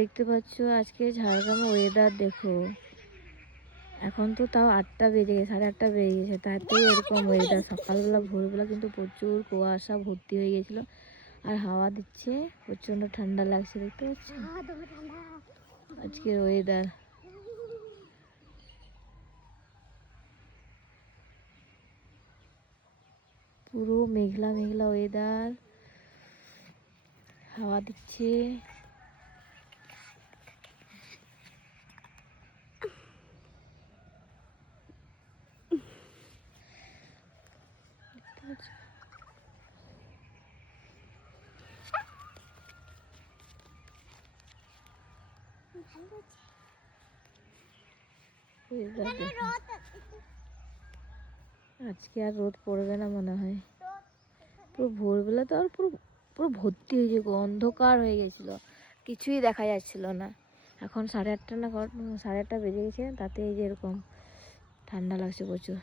দেখতে পাচ্ছ আজকে ঝাড়গ্রামে ওয়েদার দেখো। এখন তো তাও 8টা বেজে গেছে, 8:30 বেজে গেছে, তাতেই এরকম ওয়েদার। সকালবেলা ভোরবেলা কিন্তু প্রচুর কুয়াশা ভর্তি হয়ে গেছিল, আর হাওয়া দিচ্ছে, প্রচণ্ড ঠান্ডা লাগছে। দেখতে পাচ্ছ আজকের ওয়েদার। পুরো মেঘলা মেঘলা ওয়েদার, হাওয়া দিচ্ছে। আজকে আর রোদ পড়বে না মনে হয়। পুরো ভোরবেলা তো আর পুরো পুরো ভর্তি হয়ে গেছে, অন্ধকার হয়ে গেছিল, কিছুই দেখা যাচ্ছিল না। এখন 8:30 না, 8:30 বেজে গেছে, তাতে এই যে এরকম ঠান্ডা লাগছে প্রচুর।